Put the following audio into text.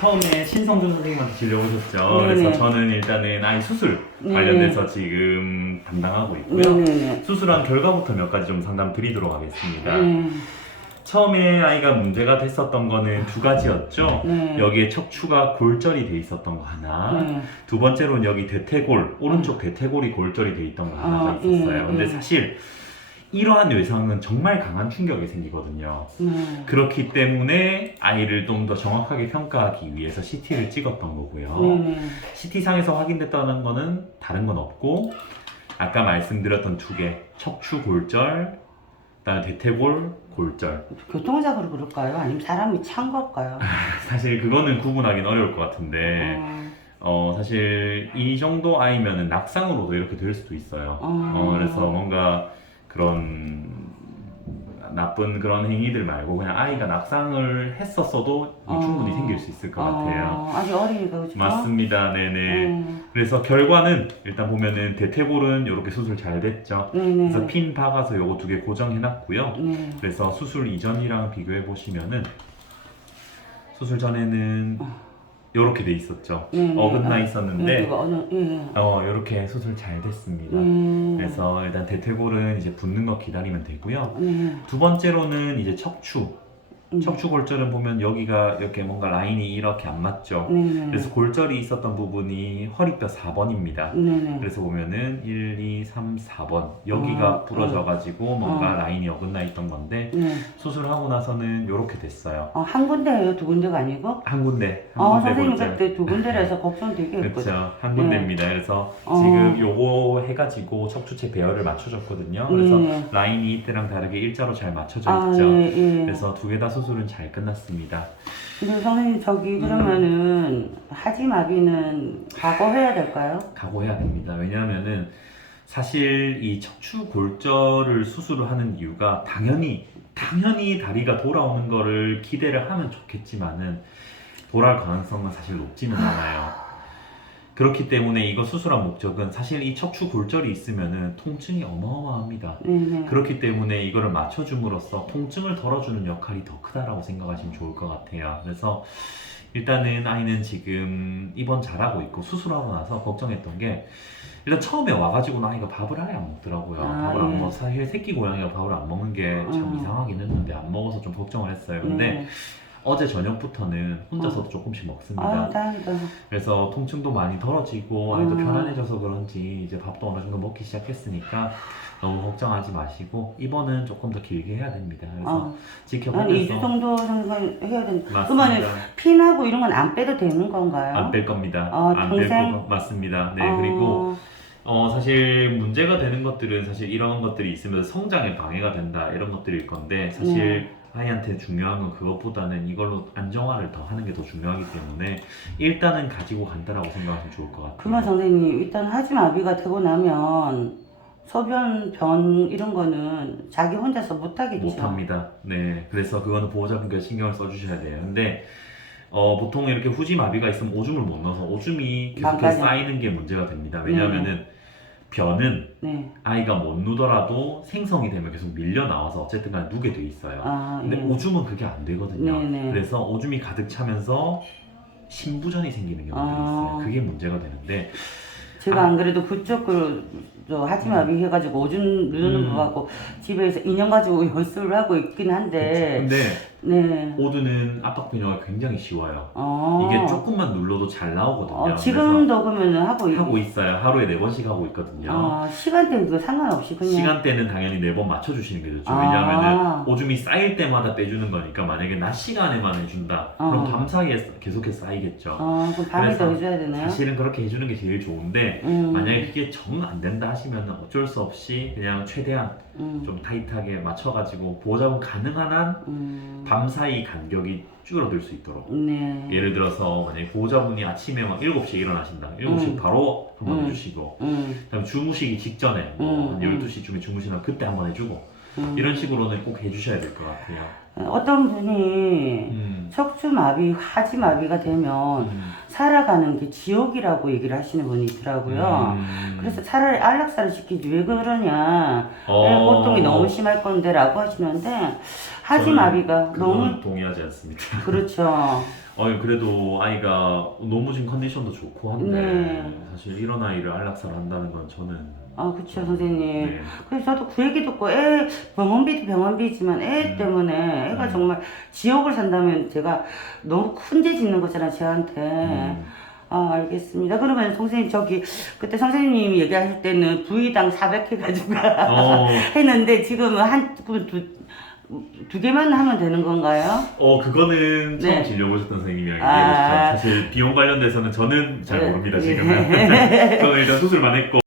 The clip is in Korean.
처음에 신성준 선생님한테 진료오셨죠. 네네. 그래서 저는 일단은 아이 수술 네네. 관련돼서 지금 담당하고 있고요. 네네네. 수술한 결과부터 몇 가지 좀 상담 드리도록 하겠습니다. 네. 처음에 아이가 문제가 됐었던 거는 두 가지였죠. 네. 여기에 척추가 골절이 돼 있었던 거 하나, 네. 두 번째로는 여기 대퇴골, 오른쪽 대퇴골이 골절이 돼 있던 거 하나가 있었어요. 근데 사실 이러한 외상은 정말 강한 충격이 생기거든요. 그렇기 때문에 아이를 좀 더 정확하게 평가하기 위해서 CT를 찍었던 거고요. CT상에서 확인됐다는 거는 다른 건 없고, 아까 말씀드렸던 두 개, 척추 골절, 그다음에 대퇴골 골절. 교통사고로 그럴까요? 아니면 사람이 찬 걸까요? 사실 그거는 구분하기는 어려울 것 같은데, 사실 이 정도 아이면은 낙상으로도 이렇게 될 수도 있어요. 그래서 뭔가 그런 나쁜 그런 행위들 말고 그냥 아이가 낙상을 했었어도 충분히 생길 수 있을 것 같아요. 아직 어리니까 그죠? 맞습니다. 네네. 그래서 결과는 일단 보면은 대퇴골은 이렇게 수술 잘 됐죠. 그래서 핀 박아서 요거 두 개 고정해 놨고요. 그래서 수술 이전이랑 비교해 보시면은 수술 전에는 요렇게 돼 있었죠. 어긋나 있었는데 요렇게 수술 잘 됐습니다. 그래서 일단 대퇴골은 이제 붓는 거 기다리면 되고요. 두 번째로는 이제 척추 골절은 보면 여기가 이렇게 뭔가 라인이 이렇게 안 맞죠. 그래서 골절이 있었던 부분이 허리뼈 4번입니다. 그래서 보면은 1, 2, 3, 4번 여기가 부러져 가지고 뭔가 라인이 어긋나 있던 건데 수술하고 나서는 이렇게 됐어요. 한 군데예요? 두 군데가 아니고? 한 군데 선생님 골절. 그때 두 군데라서 걱정 되게 했거든요. 그렇죠. 한 군데입니다. 그래서 지금 요거 해가지고 척추체 배열을 맞춰줬거든요. 그래서 라인이 이때랑 다르게 일자로 잘 맞춰져 있죠. 그래서 두 개 다 수술은 잘 끝났습니다. 근데 선생님 저기 그러면은 하지마비는 각오해야 될까요? 각오해야 됩니다. 왜냐하면은 사실 이 척추 골절을 수술을 하는 이유가 당연히 다리가 돌아오는 거를 기대를 하면 좋겠지만은 돌아올 가능성은 사실 높지는 않아요. 그렇기 때문에 이거 수술한 목적은 사실 이 척추 골절이 있으면은 통증이 어마어마합니다. 그렇기 때문에 이거를 맞춰줌으로써 통증을 덜어주는 역할이 더 크다라고 생각하시면 좋을 것 같아요. 그래서 일단은 아이는 지금 입원 잘하고 있고 수술하고 나서 걱정했던 게 일단 처음에 와가지고는 아이가 밥을 아예 안 먹더라고요. 밥을 안 먹어. 사실 새끼 고양이가 밥을 안 먹는 게 참 이상하긴 했는데 안 먹어서 좀 걱정을 했어요. 근데 어제 저녁부터는 혼자서도 조금씩 먹습니다. 다행이다. 그래서 통증도 많이 덜어지고 아이도 편안해져서 그런지 이제 밥도 어느 정도 먹기 시작했으니까 너무 걱정하지 마시고 입원은 조금 더 길게 해야 됩니다. 그래서 지켜보면서 한 2주 정도 해야 된다. 맞습니다. 그러면 핀하고 이런 건 안 빼도 되는 건가요? 안 뺄 겁니다. 안 뺄 평생? 거 맞습니다. 네. 그리고 사실 문제가 되는 것들은 사실 이런 것들이 있으면서 성장에 방해가 된다 이런 것들일 건데 사실 아이한테 중요한 건 그것보다는 이걸로 안정화를 더 하는 게 더 중요하기 때문에 일단은 가지고 간다라고 생각하시면 좋을 것 같아요. 그러면 선생님 일단 하지마비가 되고 나면 소변 변 이런 거는 자기 혼자서 못하겠죠? 못합니다. 네, 그래서 그거는 보호자분께서 신경을 써주셔야 돼요. 근데 보통 이렇게 후지마비가 있으면 오줌을 못 넣어서 오줌이 계속해서 쌓이는 게 문제가 됩니다. 왜냐하면은 변은 아이가 못 누더라도 생성이 되면 계속 밀려 나와서 어쨌든 간에 누게 돼 있어요. 근데 오줌은 그게 안 되거든요. 그래서 오줌이 가득 차면서 신부전이 생기는 경우들이 있어요. 그게 문제가 되는데 제가 안 그래도 그쪽으로 하지마비 해가지고 오줌 누르는 거 갖고 집에서 인형 가지고 연습을 하고 있긴 한데 근데 오드는 압박 변형이 굉장히 쉬워요. 이게 조금만 눌러도 잘 나오거든요. 지금도 그러면 하고 있어요. 하루에 4번씩 하고 있거든요. 시간대는 그거 상관없이 그냥 시간대는 당연히 4번 맞춰주시는 게 좋죠. 왜냐하면 오줌이 쌓일 때마다 빼주는 거니까 만약에 낮 시간에만 해준다 그럼 밤 사이에 계속해서 쌓이겠죠. 그럼 밤에도 해줘야 되나요? 사실은 그렇게 해주는 게 제일 좋은데 만약에 그게 정 안 된다 하시면 어쩔 수 없이 그냥 최대한 좀 타이트하게 맞춰가지고 보호자분 가능한 한 밤사이 간격이 줄어들 수 있도록 예를 들어서 만약에 보호자분이 아침에 막 7시에 일어나신다 7시 바로 한번 해주시고 그다음에 주무시기 직전에 한 12시쯤에 주무시면 그때 한번 해주고 이런 식으로는 꼭 해주셔야 될 것 같아요. 어떤 분이 척추마비, 하지마비가 되면 살아가는 게 지옥이라고 얘기를 하시는 분이 있더라고요. 그래서 차라리 안락사를 시키지 왜 그러냐, 고통이 너무 심할 건데 라고 하시는데 하지마비가 너무 동의하지 않습니다. 그렇죠. 그래도 아이가 너무 지금 컨디션도 좋고 한데 네. 사실 이런 아이를 안락사를 한다는 건 저는 그쵸, 선생님. 네. 그래서 저도 그 얘기 듣고 병원비도 병원비지만 애 때문에 애가 정말 지옥을 산다면 제가 너무 큰 죄 짓는 거잖아, 쟤한테. 알겠습니다. 그러면 선생님, 그때 선생님이 얘기하실 때는 부위당 400 해가지고 했는데 지금은 두 개만 하면 되는 건가요? 그거는 처음 네. 진료보셨던 선생님이랑 얘기해 보시죠. 사실 비용 관련돼서는 저는 잘 모릅니다, 지금은. 저는 일단 수술만 했고